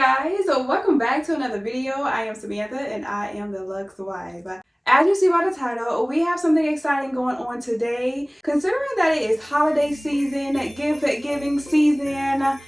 Hi guys, so welcome back to another video. I am Samantha and I am the Luxe wife. As you see by the title, we have something exciting going on today. Considering that it is holiday season, gift giving season,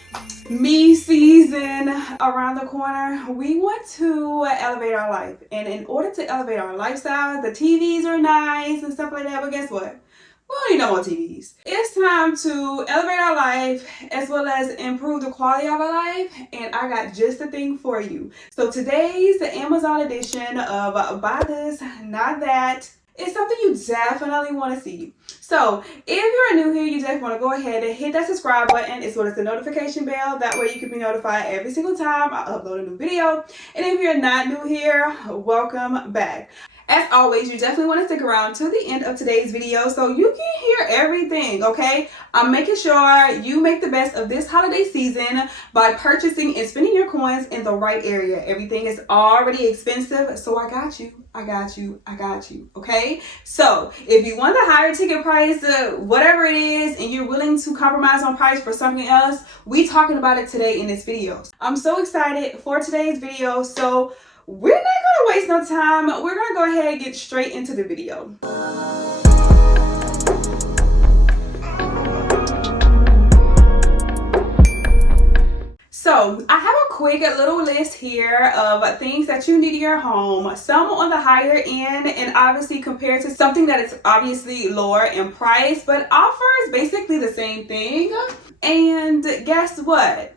me season around the corner, we want to elevate our life. And in order to elevate our lifestyle, the TVs are nice and stuff like that, but guess what? We don't need no more TVs. It's time to elevate our life as well as improve the quality of our life, and I got just the thing for you. So today's the Amazon edition of Buy This, Not That. It's something you definitely want to see. So if you're new here, you definitely want to go ahead and hit that subscribe button as well as the notification bell. That way you can be notified every single time I upload a new video. And if you're not new here, welcome back. As always, you definitely want to stick around to the end of today's video so you can hear everything, okay? I'm making sure you make the best of this holiday season by purchasing and spending your coins in the right area. Everything is already expensive, so I got you, okay? So if you want the higher ticket price, whatever it is, and you're willing to compromise on price for something else, we talking about it today in this video. I'm so excited for today's video, so we're not gonna waste no time. We're gonna go ahead and get straight into the video. So I have a quick little list here of things that you need in your home, some on the higher end and obviously compared to something that is obviously lower in price but offers basically the same thing. And guess what?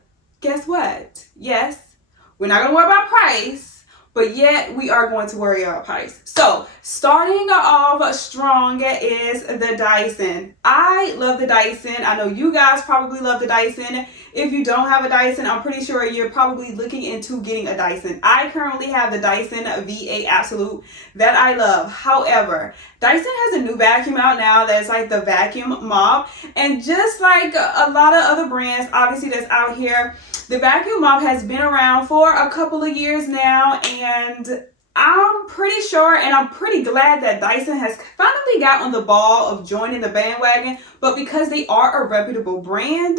Yes, we're not gonna worry about price, but yet we are going to worry about price. So starting off strong is the Dyson. I love the Dyson. I know you guys probably love the Dyson. If you don't have a Dyson, I'm pretty sure you're probably looking into getting a Dyson. I currently have the Dyson V8 Absolute that I love. However, Dyson has a new vacuum out now that's like the vacuum mop. And just like a lot of other brands, obviously that's out here, the vacuum mop has been around for a couple of years now, and I'm pretty sure and I'm pretty glad that Dyson has finally got on the ball of joining the bandwagon. But because they are a reputable brand,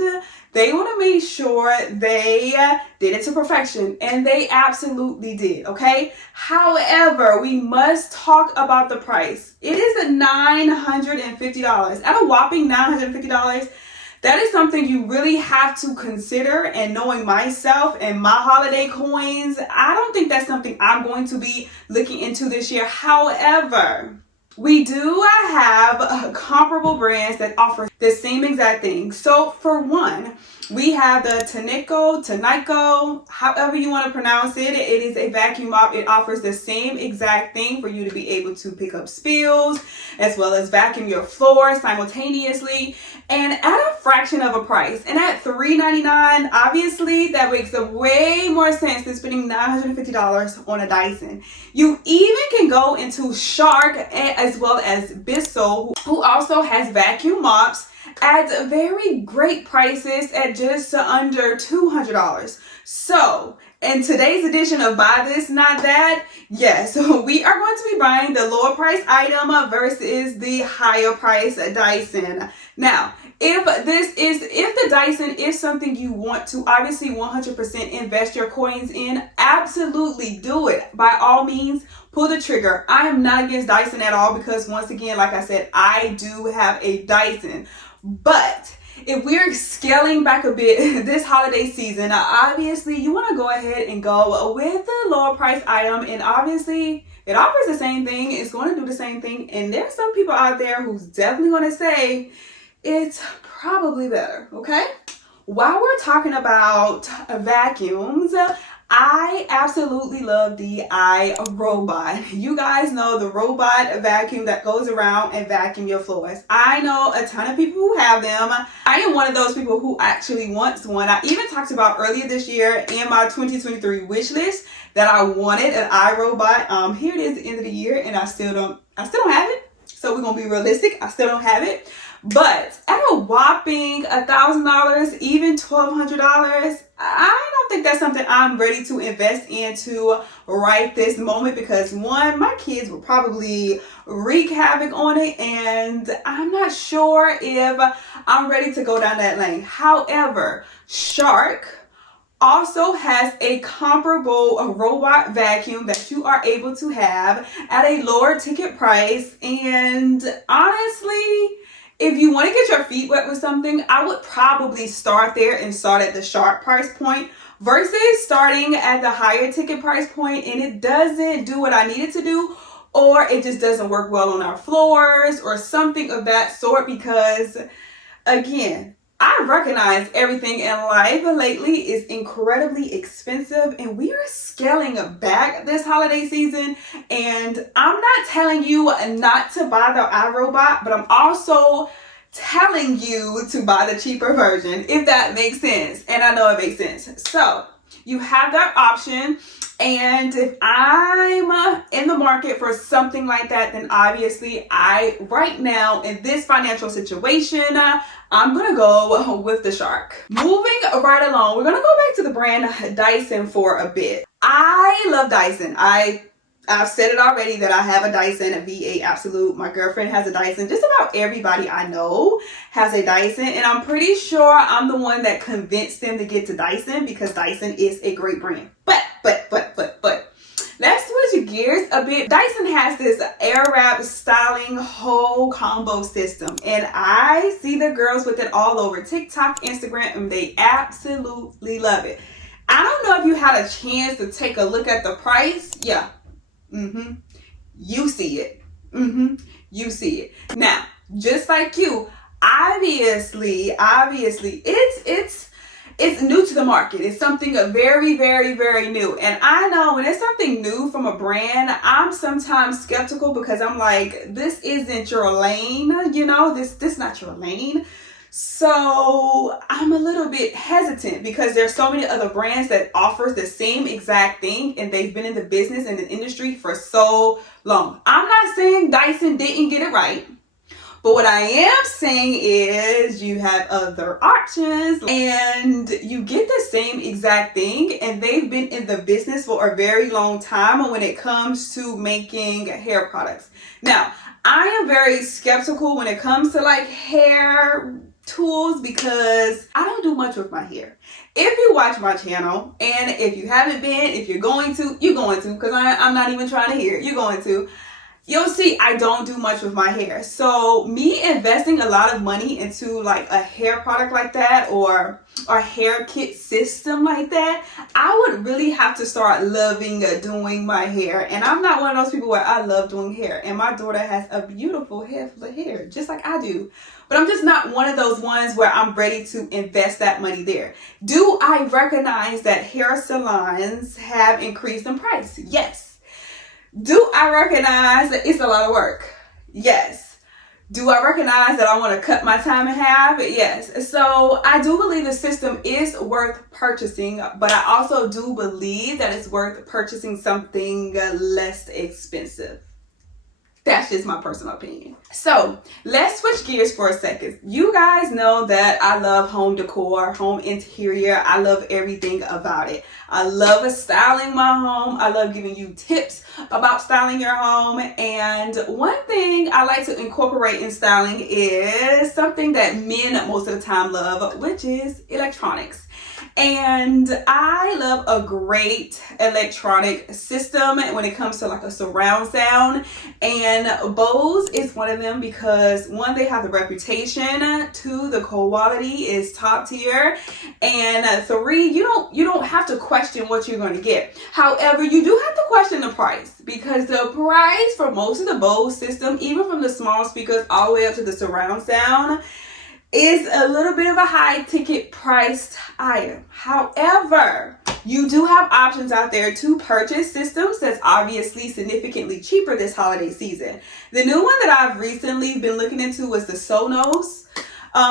they want to make sure they did it to perfection, and they absolutely did, okay? However, we must talk about the price. It is $950, at a whopping $950. That is something you really have to consider, and knowing myself and my holiday coins, I don't think that's something I'm going to be looking into this year. However, we do have comparable brands that offer the same exact thing. So for one, we have the Tonico, however you want to pronounce it. It is a vacuum mop. It offers the same exact thing for you to be able to pick up spills as well as vacuum your floor simultaneously and at a fraction of a price. And at $3.99, obviously that makes a way more sense than spending $950 on a Dyson. You even can go into Shark as well as Bose, who also has vacuum mops at very great prices at just under $200. So in today's edition of Buy This, Not That, yes, we are going to be buying the lower price item versus the higher price Dyson. Now, if the Dyson is something you want to obviously 100% invest your coins in, absolutely do it. By all means, pull the trigger. I am not against Dyson at all because, once again, like I said, I do have a Dyson. But if we're scaling back a bit this holiday season, obviously you want to go ahead and go with the lower price item, and obviously it offers the same thing. It's going to do the same thing, and there's some people out there who's definitely going to say it's probably better, okay? While we're talking about vacuums, I absolutely love the iRobot. You guys know the robot vacuum that goes around and vacuum your floors. I know a ton of people who have them. I am one of those people who actually wants one. I even talked about earlier this year in my 2023 wish list that I wanted an iRobot. Here it is, the end of the year, and I still don't have it. So we're gonna be realistic. I still don't have it. But at a whopping $1,000, even $1,200, I don't think that's something I'm ready to invest into right this moment, because one, my kids will probably wreak havoc on it, and I'm not sure if I'm ready to go down that lane. However, Shark also has a comparable robot vacuum that you are able to have at a lower ticket price. And honestly, if you want to get your feet wet with something, I would probably start there and start at the sharp price point versus starting at the higher ticket price point and it doesn't do what I need it to do, or it just doesn't work well on our floors or something of that sort. Because again, I recognize everything in life lately is incredibly expensive and we are scaling back this holiday season. And I'm not telling you not to buy the iRobot, but I'm also telling you to buy the cheaper version, if that makes sense. And I know it makes sense. So you have that option. And if I'm in the market for something like that, then obviously right now in this financial situation, I'm gonna go with the Shark. Moving right along, we're gonna go back to the brand Dyson for a bit. I love Dyson. I've said it already that I have a Dyson, a V8 Absolute. My girlfriend has a Dyson. Just about everybody I know has a Dyson. And I'm pretty sure I'm the one that convinced them to get to Dyson because Dyson is a great brand. But, let's switch gears a bit. Dyson has this air wrap styling whole combo system. And I see the girls with it all over TikTok, Instagram, and they absolutely love it. I don't know if you had a chance to take a look at the price. Yeah. You see it. You see it. Now, just like you, obviously, it's new to the market. It's something very, very, very new. And I know when it's something new from a brand, I'm sometimes skeptical because I'm like, this isn't your lane, you know, this not your lane. So I'm a little bit hesitant because there's so many other brands that offers the same exact thing and they've been in the business and the industry for so long. I'm not saying Dyson didn't get it right, but what I am saying is you have other options and you get the same exact thing, and they've been in the business for a very long time when it comes to making hair products. Now, I am very skeptical when it comes to like hair tools because I don't do much with my hair. If you watch my channel, and if you haven't been, if you're going to, because I'm not even trying to hear it, you're going to, you'll see I don't do much with my hair. So me investing a lot of money into like a hair product like that or a hair kit system like that, I would really have to start loving doing my hair. And I'm not one of those people where I love doing hair. And my daughter has a beautiful head full of hair, just like I do. But I'm just not one of those ones where I'm ready to invest that money there. Do I recognize that hair salons have increased in price? Yes. Do I recognize that it's a lot of work? Yes. Do I recognize that I want to cut my time in half? Yes. So I do believe the system is worth purchasing, but I also do believe that it's worth purchasing something less expensive. That's just my personal opinion. So let's switch gears for a second. You guys know that I love home decor, home interior. I love everything about it. I love styling my home. I love giving you tips about styling your home. And one thing I like to incorporate in styling is something that men most of the time love, which is electronics. And I love a great electronic system when it comes to like a surround sound, and Bose is one of them because one, they have the reputation, two, the quality is top tier, and three, you don't have to question what you're going to get. However, you do have to question the price because the price for most of the Bose system, even from the small speakers all the way up to the surround sound, is a little bit of a high ticket priced item. However, you do have options out there to purchase systems that's obviously significantly cheaper this holiday season. The new one that I've recently been looking into was the Sonos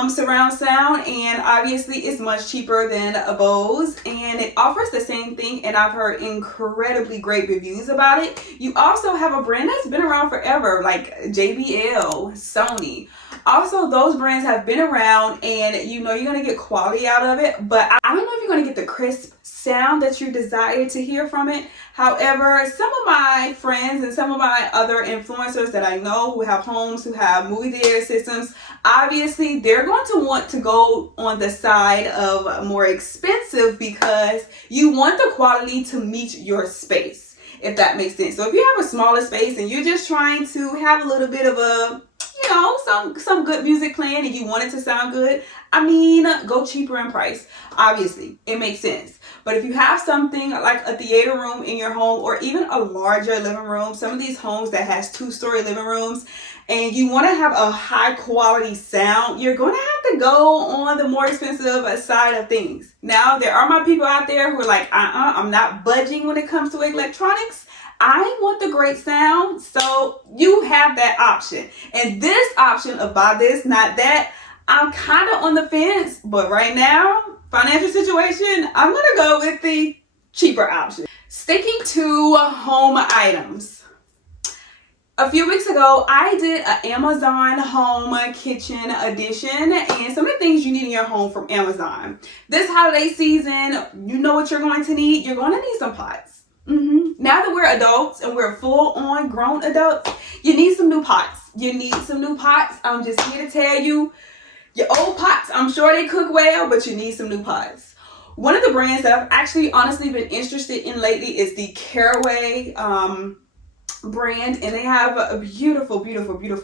surround sound, and obviously it's much cheaper than a Bose, and it offers the same thing, and I've heard incredibly great reviews about it. You also have a brand that's been around forever, like JBL, Sony. Also, those brands have been around, and you know you're going to get quality out of it, but I don't know if you're going to get the crisp sound that you desire to hear from it. However, some of my friends and some of my other influencers that I know who have homes, who have movie theater systems, obviously they're going to want to go on the side of more expensive because you want the quality to meet your space, if that makes sense. So if you have a smaller space and you're just trying to have a little bit of a, you know, some good music playing and you want it to sound good, I mean, go cheaper in price. Obviously, it makes sense. But if you have something like a theater room in your home or even a larger living room, some of these homes that has 2-story living rooms, and you want to have a high quality sound, you're going to have to go on the more expensive side of things. Now, there are my people out there who are like, I'm not budging when it comes to electronics. I want the great sound. So you have that option. And this option of buy this, not that, I'm kind of on the fence, but right now, financial situation, I'm going to go with the cheaper option. Sticking to home items. A few weeks ago, I did an Amazon home kitchen edition and some of the things you need in your home from Amazon. This holiday season, you know what you're going to need? You're going to need some pots. Now that we're adults and we're full-on grown adults, you need some new pots. You need some new pots. I'm just here to tell you, your old pots, I'm sure they cook well, but you need some new pots. One of the brands that I've actually honestly been interested in lately is the Caraway brand, and they have a beautiful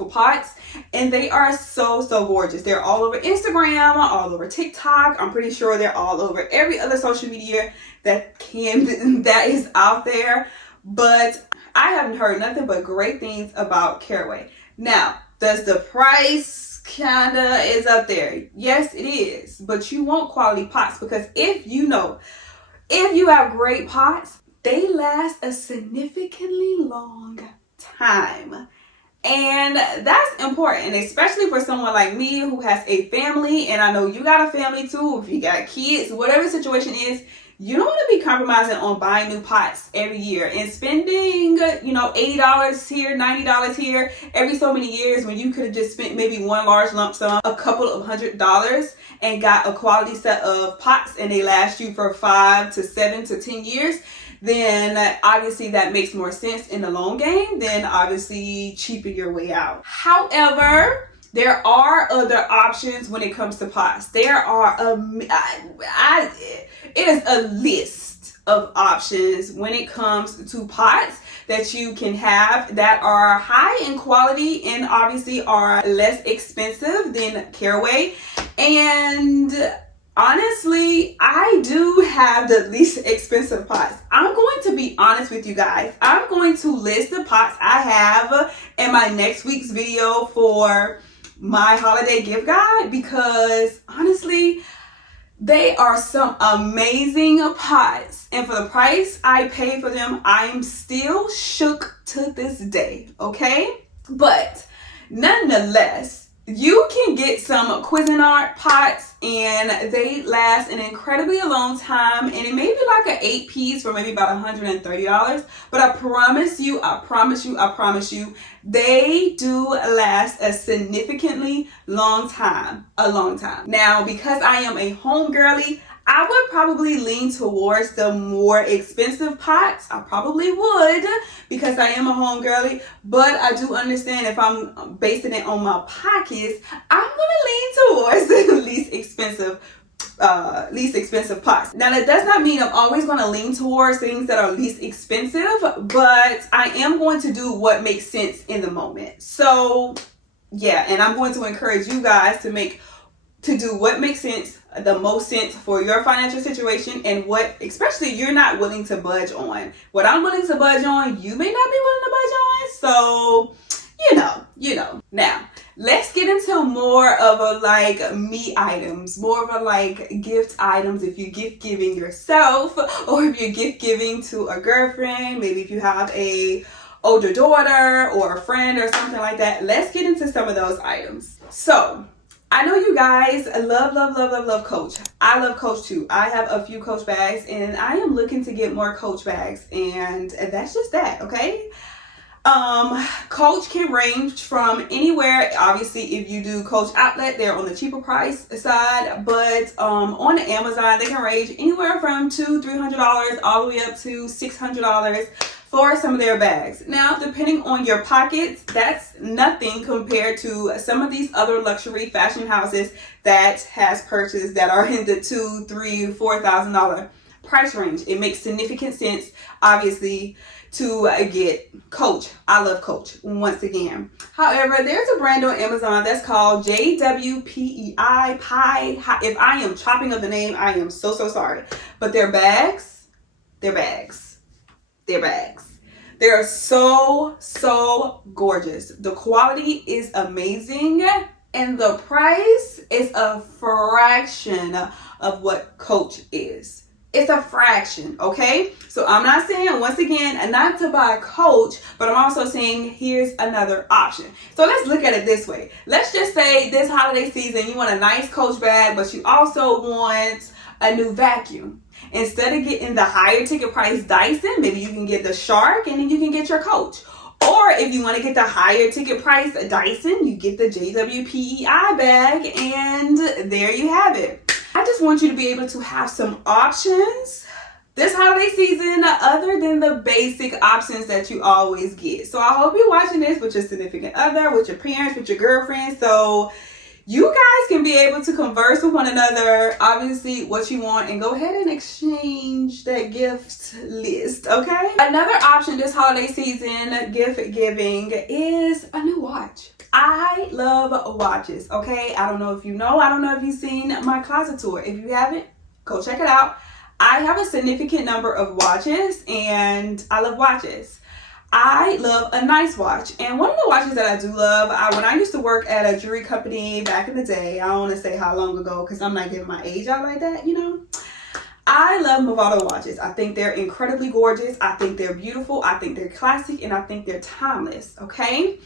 pots, and they are so gorgeous. They're all over Instagram, all over TikTok. I'm pretty sure they're all over every other social media that is out there, but I haven't heard nothing but great things about Caraway. Now, does the price kinda is up there? Yes, it is, but you want quality pots, because if you have great pots, they last a significantly long time. And that's important, especially for someone like me who has a family, and I know you got a family too. If you got kids, whatever the situation is, you don't want to be compromising on buying new pots every year and spending, $80 here, $90 here every so many years, when you could have just spent maybe one large lump sum, a couple of $100s, and got a quality set of pots, and they last you for 5 to 7 to 10 years. Then obviously that makes more sense in the long game than obviously cheaping your way out. However, there are other options when it comes to pots. There are it is a list of options when it comes to pots that you can have that are high in quality and obviously are less expensive than Caraway. And honestly, I do have the least expensive pots. I'm going to be honest with you guys. I'm going to list the pots I have in my next week's video for my holiday gift guide, because honestly, they are some amazing pots, and for the price I pay for them, I'm still shook to this day, okay? But nonetheless, you can get some Cuisinart pots, and they last an incredibly long time, and it may be like an 8-piece for maybe about $130, but I promise you, they do last a significantly long time, Now, because I am a home girly, I would probably lean towards the more expensive pots. I probably would, because I am a home girly, but I do understand if I'm basing it on my pockets, I'm gonna lean towards the least expensive pots. Now, that does not mean I'm always going to lean towards things that are least expensive, but I am going to do what makes sense in the moment. So yeah, and I'm going to encourage you guys to do what makes sense, the most sense for your financial situation, and what especially you're not willing to budge on. What I'm willing to budge on, you may not be willing to budge on. So now let's get into more of a me items, more of a gift items. If you're gift giving yourself, or if you're gift giving to a girlfriend, maybe if you have a older daughter or a friend or something like that, let's get into some of those items. So I know you guys love Coach. I love Coach too. I have a few Coach bags, and I am looking to get more Coach bags, and that's just that, okay? Coach can range from anywhere. Obviously, if you do Coach outlet, they're on the cheaper price side, but on Amazon they can range anywhere from $200-300 all the way up to $600 for some of their bags. Now, depending on your pockets, that's nothing compared to some of these other luxury fashion houses that has purchased that are in the $2,000, $3,000, $4,000 price range. It makes significant sense, obviously, to get Coach. I love Coach once again. However, there's a brand on Amazon that's called JWPEI Pie. If I am chopping up the name, I am so sorry. But their bags, they are so gorgeous. The quality is amazing, and the price is a fraction of what Coach is. It's a fraction, okay? So I'm not saying, once again, not to buy Coach, but I'm also saying here's another option. So let's look at it this way. Let's just say this holiday season, you want a nice Coach bag, but you also want a new vacuum. Instead of getting the higher ticket price Dyson, maybe you can get the Shark and then you can get your Coach. Or if you want to get the higher ticket price Dyson, you get the JWPEI bag, and there you have it. I just want you to be able to have some options this holiday season other than the basic options that you always get. So I hope you're watching this with your significant other, with your parents, with your girlfriend, so you guys can be able to converse with one another, obviously, what you want, and go ahead and exchange that gift list, okay? Another option this holiday season, gift giving, is a new watch. I love watches, okay? I don't know if you know. I don't know if you've seen my closet tour. If you haven't, go check it out. I have a significant number of watches, and I love watches. I love a nice watch, and one of the watches that I do love, when I used to work at a jewelry company back in the day, I don't want to say how long ago because I'm not giving my age out like that, you know. I love Movado watches. I think they're incredibly gorgeous. I think they're beautiful. I think they're classic, and I think they're timeless, okay?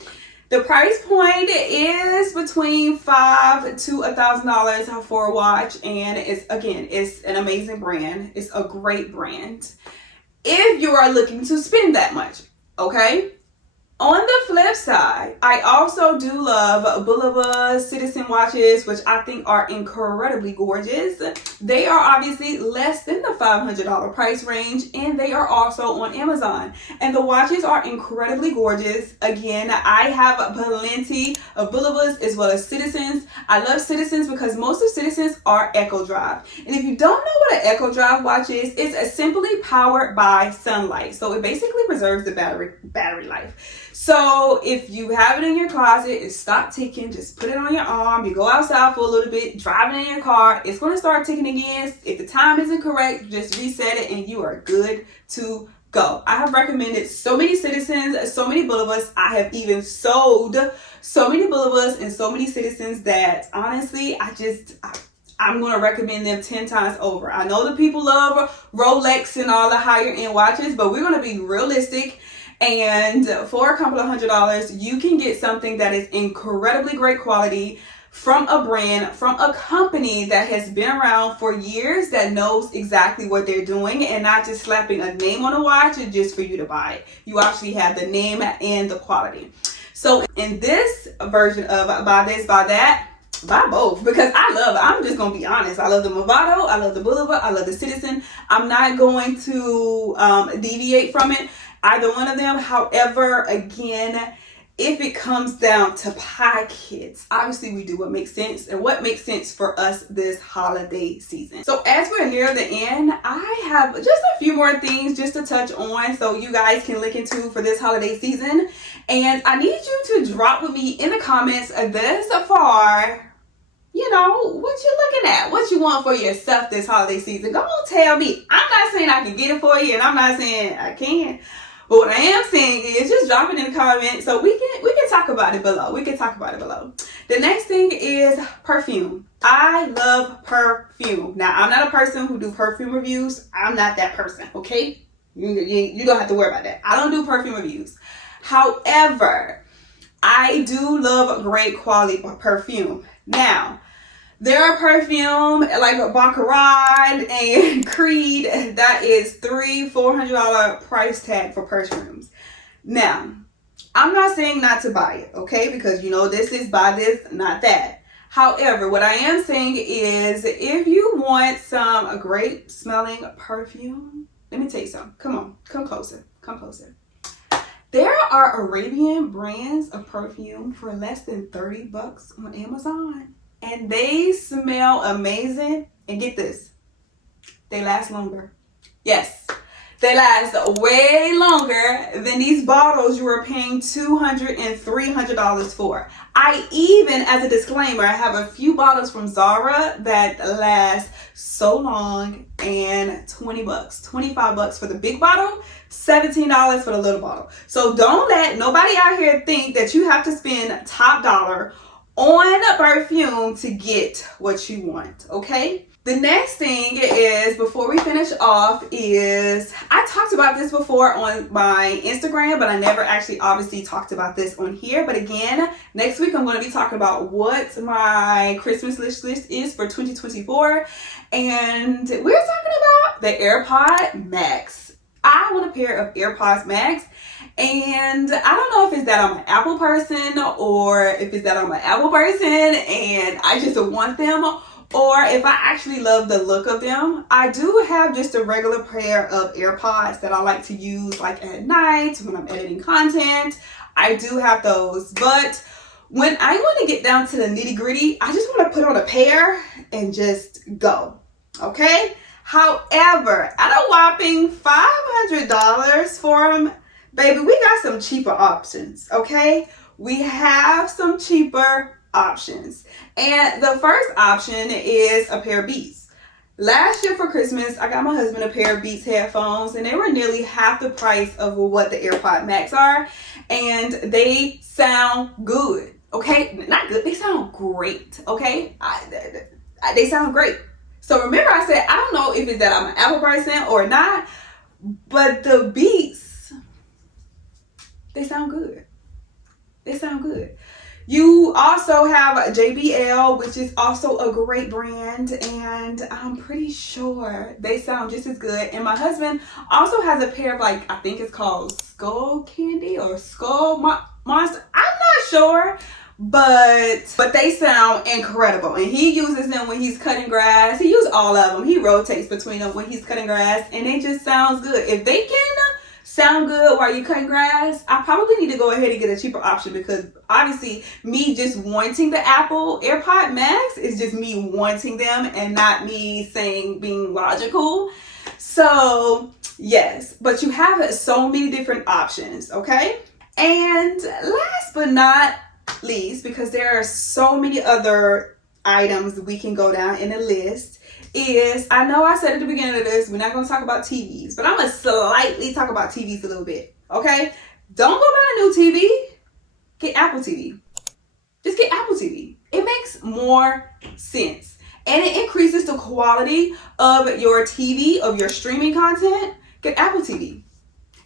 The price point is between $500 to $1,000 for a watch, and it's an amazing brand. It's a great brand if you are looking to spend that much, okay? On the flip side, I also do love Bulova Citizen watches, which I think are incredibly gorgeous. They are obviously less than the $500 price range, and they are also on Amazon. And the watches are incredibly gorgeous. Again, I have plenty of Bulovas as well as Citizens. I love Citizens because most of Citizens are Echo Drive. And if you don't know what an Echo Drive watch is, it's simply powered by sunlight. So it basically preserves the battery life. So if you have it in your closet, it stopped ticking, just put it on your arm, you go outside for a little bit, driving in your car, it's going to start ticking again. If the time isn't correct, just reset it and you are good to go. I have recommended so many Citizens, so many Bulovas. I have even sold so many Bulovas and so many Citizens that honestly, I'm going to recommend them 10 times over. I know the people love Rolex and all the higher end watches, but we're going to be realistic. And for a couple of $100, you can get something that is incredibly great quality from a brand, from a company that has been around for years, that knows exactly what they're doing, and not just slapping a name on a watch just for you to buy it. You actually have the name and the quality. So in this version of buy this, buy that, buy both, because I'm just gonna be honest, I love the Movado, I love the Bulova, I love the Citizen. I'm not going to deviate from it, either one of them. However, again, if it comes down to pockets, obviously we do what makes sense and what makes sense for us this holiday season. So as we're near the end, I have just a few more things just to touch on so you guys can look into for this holiday season. And I need you to drop with me in the comments this far, you know, what you looking at, what you want for yourself this holiday season. Go on, tell me. I'm not saying I can get it for you, and I'm not saying I can. But what I am saying is just drop it in the comments so we can talk about it below. We can talk about it below. The next thing is perfume. I love perfume. Now, I'm not a person who do perfume reviews. I'm not that person, okay? You don't have to worry about that. I don't do perfume reviews. However, I do love great quality perfume. Now, there are perfume like Baccarat and Creed that is $300-400 price tag for perfumes. Now, I'm not saying not to buy it, okay? Because you know, this is buy this, not that. However, what I am saying is if you want some great smelling perfume, let me tell you something. Come on, come closer, come closer. There are Arabian brands of perfume for less than 30 bucks on Amazon. And they smell amazing. And get this, they last longer. Yes, they last way longer than these bottles you are paying $200 and $300 for. I even, as a disclaimer, I have a few bottles from Zara that last so long, and 20 bucks, 25 bucks for the big bottle, $17 for the little bottle. So don't let nobody out here think that you have to spend top dollar on perfume to get what you want, okay? The next thing is, before we finish off, is I talked about this before on my Instagram, but I never actually obviously talked about this on here. But again, next week I'm going to be talking about what my Christmas wish list is for 2024. And we're talking about the AirPod Max. I want a pair of AirPods Max. And I don't know if it's that I'm an Apple person or if it's that I'm an Apple person and I just want them, or if I actually love the look of them. I do have just a regular pair of AirPods that I like to use like at night when I'm editing content. I do have those, but when I want to get down to the nitty gritty, I just want to put on a pair and just go, okay? However, at a whopping $500 for them, baby, we got some cheaper options, okay? We have some cheaper options. And the first option is a pair of Beats. Last year for Christmas, I got my husband a pair of Beats headphones, and they were nearly half the price of what the AirPod Max are. And they sound good, okay? Not good, they sound great, okay? They sound great. So remember I said, I don't know if it's that I'm an Apple person or not, but the Beats, they sound good. They sound good. You also have JBL, which is also a great brand, and I'm pretty sure they sound just as good. And my husband also has a pair of, like, I think it's called Skull Candy or Skull Monster. I'm not sure, but they sound incredible. And he uses them when he's cutting grass. He uses all of them. He rotates between them when he's cutting grass, and it just sounds good. If they can sound good while you're cutting grass, I probably need to go ahead and get a cheaper option, because obviously me just wanting the Apple AirPod Max is just me wanting them and not me saying being logical. So yes, but you have so many different options, okay? And last but not least, because there are so many other items we can go down in the list, is, I know I said at the beginning of this, we're not going to talk about TVs, but I'm going to slightly talk about TVs a little bit, okay? Don't go buy a new TV. Get Apple TV. Just get Apple TV. It makes more sense. And it increases the quality of your TV, of your streaming content. Get Apple TV.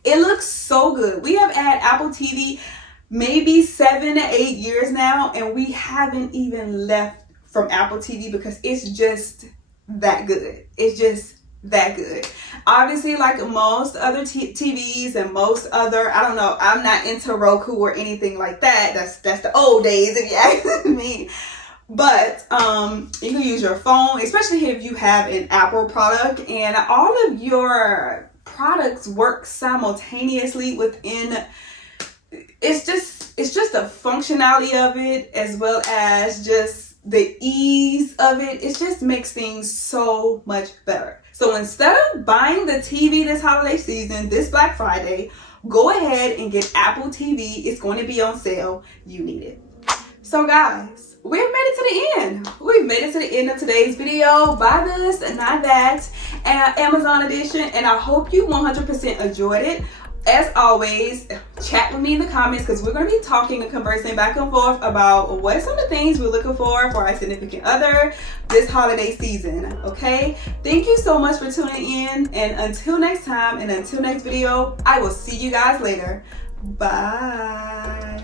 It looks so good. We have had Apple TV maybe 7 to 8 years now, and we haven't even left from Apple TV because it's just that good. It's just that good. Obviously, like most other TVs and most other, I don't know, I'm not into Roku or anything like that. That's the old days, if you ask me. But you can use your phone, especially if you have an Apple product, and all of your products work simultaneously within. It's just the functionality of it, as well as just the ease of it. It just makes things so much better. So instead of buying the TV this holiday season, this Black Friday, go ahead and get Apple TV. It's going to be on sale. You need it. So guys, we've made it to the end. We've made it to the end of today's video. Buy this and not that, Amazon edition. And I hope you 100% enjoyed it. As always, chat with me in the comments, because we're going to be talking and conversing back and forth about what some of the things we're looking for our significant other this holiday season, okay? Thank you so much for tuning in, and until next time and until next video, I will see you guys later. Bye.